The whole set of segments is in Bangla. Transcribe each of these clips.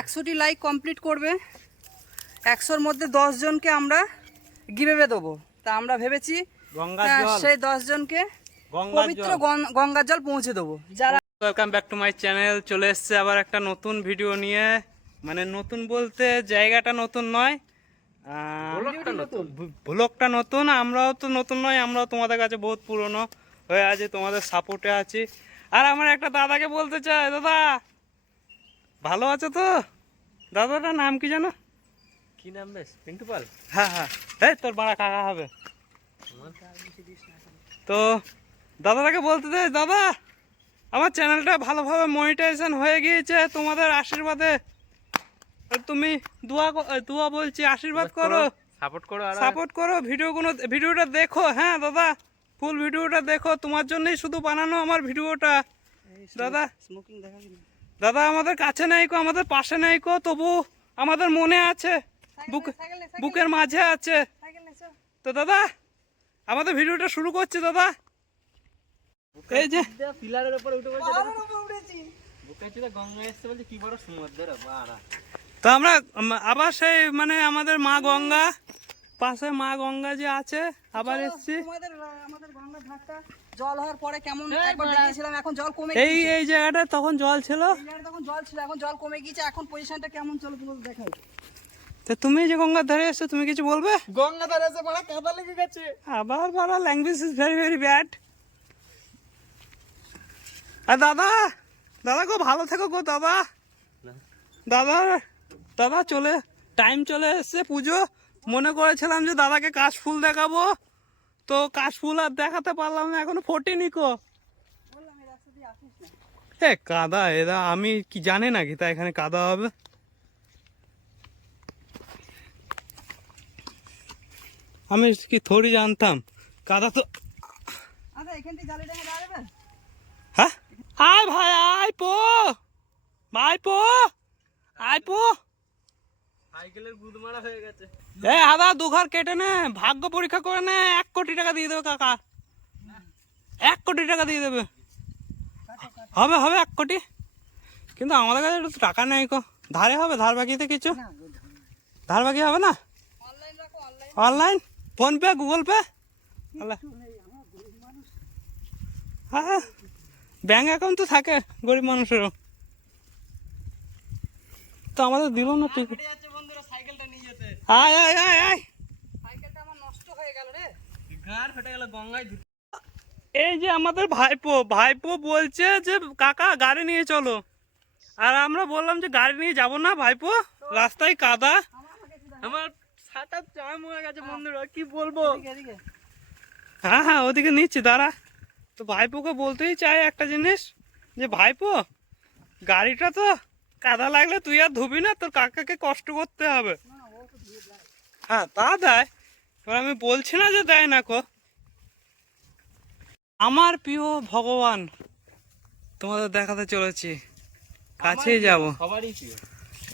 একশোটি লাইক কমপ্লিট করবে। একশোর মধ্যে দশজনকে আমরা গিভেবে দেবো। তা আমরা ভেবেছি জল। সেই দশ জনকে গঙ্গার পবিত্র জল। গঙ্গার জল পৌঁছে দেবো। যারা welcome back to my channel চলে এসছে আবার একটা নতুন ভিডিও নিয়ে। মানে নতুন বলতে জায়গাটা নতুন নয়। ব্লগটা নতুন। আমরাও তো নতুন নয় আমরাও তোমাদের কাছে বহুত পুরনো হয়ে আছে তোমাদের সাপোর্টে আছি। আর আমার একটা দাদাকে বলতে চাই দাদা! ভালো আছো তো? দাদাটার নাম কি জানো কি নাম বেশ? পিন্টু পাল? হ্যাঁ হ্যাঁ। এই তোর বাড়া কাকা হবে। তো দাদাটাকে বলতে দে দাদা আমার চ্যানেলটা ভালোভাবে মনিটাইজেশন হয়ে গিয়েছে তোমাদের আশীর্বাদে। তুমি দোয়া দোয়া বলছি আশীর্বাদ করো সাপোর্ট করো সাপোর্ট করো ভিডিওগুলো ভিডিওটা দেখো হ্যাঁ দাদা ফুল ভিডিওটা দেখো তোমার জন্যই শুধু বানানো আমার ভিডিওটা দাদা। স্মোকিং দেখা। দাদা আমাদের কাছে নাই কো আমাদের পাশে নাই কো তবু আমাদের মনে আছে। বুক বুকের মাঝে আছে। তো দাদা আমাদের ভিডিওটা শুরু করছি দাদা। এই যে। পিলারের উপরে উঠে তো আমরা আবার সেই মানে আমাদের মা গঙ্গা পাশে মা গঙ্গা যে আছে আবার এসছি। জল হওয়ার পরে কেমন একবার দেখিয়েছিলাম এখন জল কমে এই এই জায়গাটা তখন জল ছিল? তখন জল ছিল এখন জল কমে গিয়েছে এখন পজিশনটা কেমন চলো তোমাদের দেখাই। তো তুমি যে গঙ্গার ধারে এসছো তুমি কিছু বলবে? গঙ্গা ধারে এসে বড় কাদা লেগে গেছে। আবার বারা language is very very bad আর দাদা দাদা গো ভালো থেকো গো দাদা। দাদা দাদা চলে টাইম চলে এসছে পুজো। মনে করেছিলাম যে দাদাকে কাশফুল দেখাবো। তো কাশফুল আর দেখাতে পারলাম না এখনও ফোটেনি কো। এ কাদা এদা আমি কি জানি নাকি তা এখানে কাদা হবে। আমি কি থোড়ি জানতাম কাদা তো আচ্ছা হ্যাঁ? আয় ভাই আয় পো। ভাই পো আয় পো। সাইকেলের গুদ মারা হয়ে গেছে। এ হাদা দু ঘর কেটে নে ভাগ্য পরীক্ষা করে নে এক কোটি টাকা দিয়ে দেবে কাকা। এক কোটি টাকা দিয়ে দেবে। হবে হবে এক কোটি। কিন্তু আমাদের কাছে একটু টাকা নেই কো ধারে হবে ধার বাকিতে কিছু? ধার বাকি হবে না? অনলাইন রাখো online. Online PhonePe Google Pay? হ্যাঁ ব্যাঙ্ক অ্যাকাউন্ট তো থাকে গরিব মানুষেরও। তো আমাদের দিল না তুই যাচ্ছে বন্ধুরা সাইকেলটা নিয়ে যেতে আয় আয় আয় আয়। সাইকেলটা আমার নষ্ট হয়ে গেল রে। গাড় ফেটে গেল গঙ্গায় এই যে আমাদের ভাইপো ভাইপো বলছে যে কাকা গাড়ি নিয়ে চলো। আর আমরা বললাম যে গাড়ি নিয়ে যাব না ভাইপো রাস্তায় কাদা। আমার সাটা জাম হয়ে গেছে বন্ধুরা কি বলব? এদিকে এদিকে। হ্যাঁ হ্যাঁ ওদিকে নিচ্ছি দাঁড়া। তো ভাইপোকে বলতেই চাই একটা জিনিস যে ভাইপো গাড়িটা তো কাদা লাগলে তুই আর ধুবি না তোর কাকাকে কষ্ট করতে হবে। হ্যাঁ তা দেয়। এবার আমি বলছি না যে দেয় না কো। আমার প্রিয় ভগবান তোমাদের দেখাতে চলেছি। কাছেই যাব।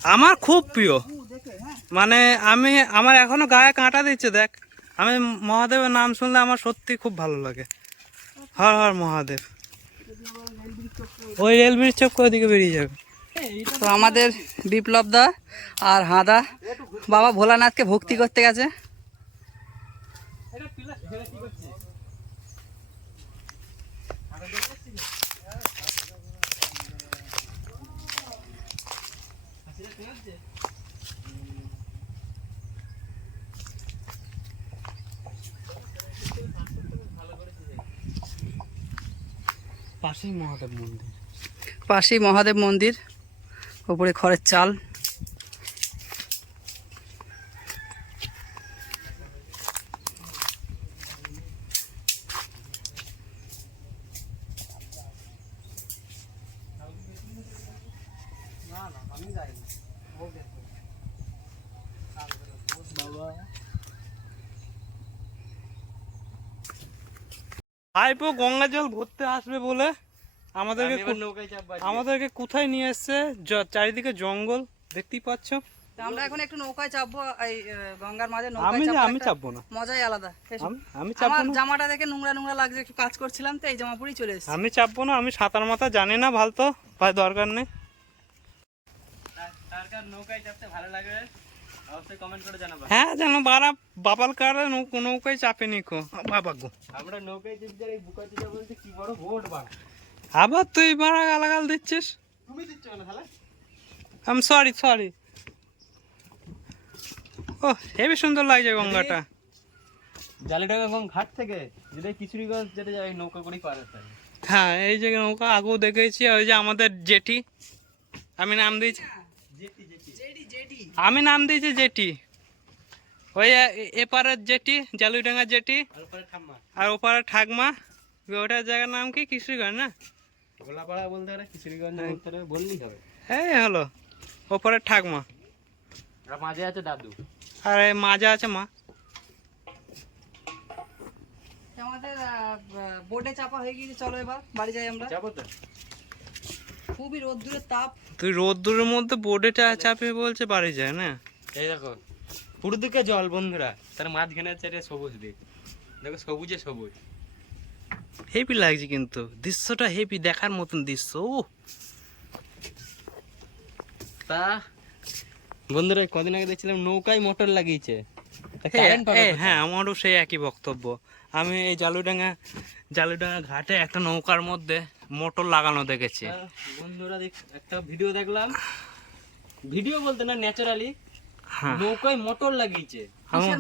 আমার খুব প্রিয়। হ্যাঁ। মানে আমি আমার এখনও গায়ে কাঁটা দিচ্ছে দেখ। আমি মহাদেবের নাম শুনলে আমার সত্যি খুব ভালো লাগে। হর হর মহাদেব। ওই রেল ব্রিজ চোখ ওইদিকে বেরিয়ে যাবে। তো আমাদের বিপ্লব দা আর হাদা বাবা ভোলানাথকে ভক্তি করতে গেছে। পাশেই মহাদেব মন্দির। পাশেই মহাদেব মন্দির। উপরে খড়ের চাল। ভাইপো গঙ্গা জল ভরতে আসবে বলে আমাদেরকে। আমাদেরকে কোথায় নিয়ে এসছে চারিদিকে জঙ্গল দেখতেই পাচ্ছ। আমরা এখন একটু নৌকায় চাপবো এই গঙ্গার মাঝে নৌকায় চাপবো আমি চাপবো না। মজাই আলাদা আমি- চাপবো আমার না। জামাটা দেখে নোংরা নোংরা লাগছে একটু কাজ করছিলাম তো এই জামা পরেই চলে এসেছি। আমি চাপবো না আমি সাঁতার মাথা জানি না ভালো তো ভাই দরকার নেই। নৌকায় চাপতে ভালো লাগে কমেন্ট করে জানাবা। হ্যাঁ যেন বারা বাবাল কারে নৌকো নৌকায় চাপে নিকো বাবা গো আমরা নৌকায় চেপে এই বুকা বলতে কি বড় বোট বা আবার তুই বারা গালাগাল দিচ্ছিস? তুমি দিচ্ছ না তাহলে? আম সরি সরি ও হেবি সুন্দর লাগছে গঙ্গাটা। জালিডাঙ্গা গং ঘাট থেকে যেটা কিশোরীগঞ্জ যেটা যায় নৌকা করেই পার হ্যাঁ এই যে নৌকা আগেও দেখেছি ওই যে আমাদের জেটি আমি নাম দিয়েছি আমি নাম দিয়েছি জেটি ওই এপারের জেটি জালুইডাঙ্গা জেটি আর পরে ঠাম্মা। আর ওপারে ঠাকমা। ওটার জায়গার নাম কি? কিশোরগঞ্জ না? গোলাপাড়া বলতে পারে কিশোরীগঞ্জ বলতে পারে বললেই হবে। এই হলো। ওপারে ঠাকমা। আর মাঝে আছে দাদু। আর মাজা আছে মা। আমাদের বোর্ডে চাপা হয়ে গিয়েছে চলো এবার বাড়ি যাই আমরা। যাব তো। খুবই রোদ্দুরের তাপ। তুই রোদ্দুরের মধ্যে বোর্ডে চাপিয়ে বলছে বাড়ি যায় না? এই দেখো পুরো দিকে জল বন্ধুরা তার মাঝখানে আছে সবুজ দিক। দেখো সবুজে সবুজ। হেভি লাগছে কিন্তু। দৃশ্যটা হেভি দেখার মতন দৃশ্য ও তা বন্ধুরা কদিন আগে দেখছিলাম নৌকায় মোটর লাগিয়েছে। হ্যাঁ, কোথায়? হ্যাঁ আমারও সেই একই বক্তব্য। আমি এই জালুডাঙ্গা জালুডাঙ্গা ঘাটে একটা নৌকার মধ্যে মোটর লাগানো দেখেছি। বন্ধুরা একটা ভিডিও দেখলাম। ভিডিও বলতে না ন্যাচারালি হ্যাঁ। নৌকায় মোটর লাগিয়েছে।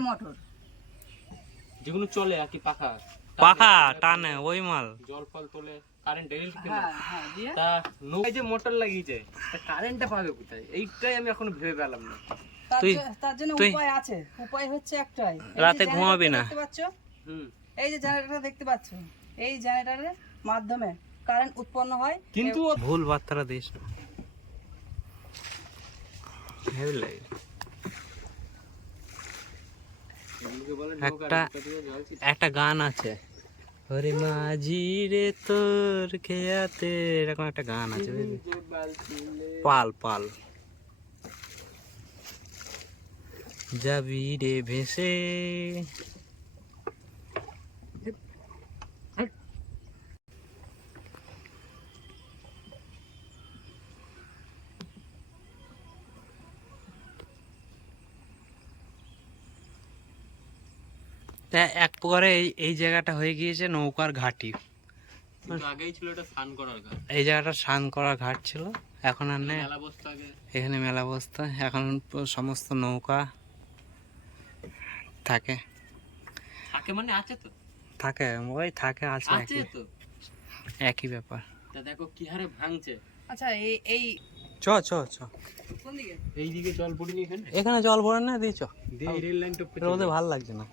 মোটর? যেগুলো চলে আর কি পাখা। পাখা টানে ওই মাল। জল ফল তোলে কারেন্ট হ্যাঁ হ্যাঁ তা নৌকায় যে মোটর লাগিয়েছে তা কারেন্টটা পাবে কোথায়? এইটাই আমি এখনও ভেবে পেলাম না। তার তুই- তার জন্য উপায় আছে। উপায় হচ্ছে একটাই। রাতে ঘুমাবি না। দেখতে পাচ্ছ? হুম। এই যে জেনারেটর দেখতে পাচ্ছ? এই জেনারেটরের মাধ্যমে কারেন্ট উৎপন্ন হয়। কিন্তু ভুল বার্তাটা দিস না। হেভি লাগে এগুলোকে বলে নৌকা, একটা। একটা গান আছে হরে মাঝি রে তোর খেয়াতে এরকম একটা গান আছে বুঝলি? পাল পাল যাবি রে ভেসে তা এক প্রকারে এই এই জায়গাটা হয়ে গিয়েছে নৌকার ঘাটি। আগেই ছিল এটা স্নান করার ঘাট। এই জায়গাটা স্নান করার ঘাট ছিল। এখন আর নেই। মেলা বসতো আগে। এখানে মেলা বসতে। এখন সমস্ত নৌকা থাকে। থাকে মানে আছে তো? থাকে ওই থাকে আছে আছে একই তো? একই ব্যাপার। তা দেখো কি হারে ভাঙছে। আচ্ছা এই এই চ চ চ। কোন দিকে? এইদিকে জল পড়িনি এখানে? এখানে জল ভরে না দিই চ। দিয়ে রেল লাইন টপকে রোদে ভালো লাগছে না।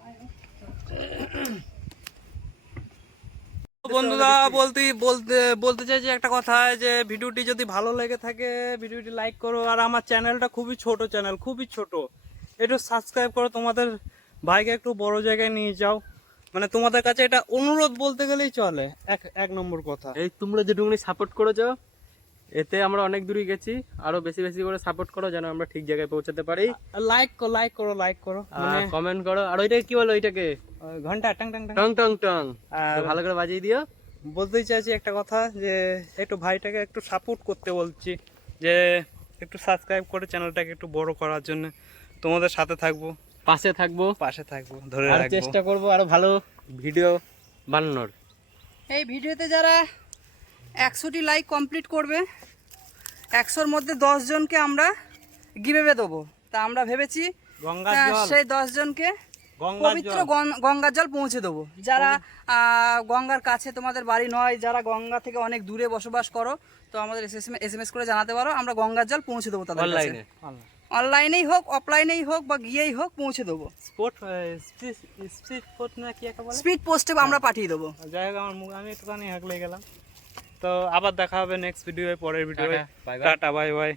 বন্ধুরা বলতে বলতে বলতে চাইছি একটা কথা যে ভিডিওটি যদি ভালো লেগে থাকে ভিডিওটি লাইক করো। আর আমার চ্যানেলটা খুবই ছোট চ্যানেল খুবই ছোট। একটু সাবস্ক্রাইব করো তোমাদের ভাইকে একটু বড় জায়গায় নিয়ে যাও। মানে তোমাদের কাছে এটা অনুরোধ বলতে গেলেই চলে এক এক নম্বর কথা। এই তোমরা যেটুকুনি সাপোর্ট করেছ এতে আমরা অনেক দূরই গেছি। আরও বেশি বেশি করে সাপোর্ট করো যেন আমরা ঠিক জায়গায় পৌঁছাতে পারি। লাইক করো লাইক করো লাইক করো। মানে কমেন্ট করো। আর ওইটাকে কি বলো ওইটাকে? ঘণ্টা টাং টাং টাং। টং টং ভালো করে বাজিয়ে দিও। বলতেই চাইছি একটা কথা যে একটু ভাইটাকে একটু সাপোর্ট করতে বলছি। যে একটু সাবস্ক্রাইব করে চ্যানেলটাকে একটু বড় করার জন্য। তোমাদের সাথে থাকব। পাশে থাকব। পাশে থাকব ধরে চেষ্টা করব আরও ভালো ভিডিও বানানোর। এই ভিডিওতে যারা একশোটি লাইক কমপ্লিট করবে। একশোর মধ্যে জনকে আমরা গিভেবে দেবো। তা আমরা ভেবেছি সেই জনকে পবিত্র গঙ্গার জল পৌঁছে দেবো। যারা গঙ্গার কাছে তোমাদের বাড়ি নয় যারা গঙ্গা থেকে অনেক দূরে বসবাস করো তো আমাদের এস এম এস করে জানাতে পারো আমরা গঙ্গার জল পৌঁছে দেবো তাদের কাছে। অনলাইনেই হোক অফলাইনেই হোক বা গিয়েই হোক পৌঁছে দেবো। স্পিড পোস্টে আমরা পাঠিয়ে দেবো। যাই হোক আমার আমি একটুখানি হাঁকলে গেলাম। তো আবার দেখা হবে নেক্সট ভিডিও পরের ভিডিও টাটা, বাই বাই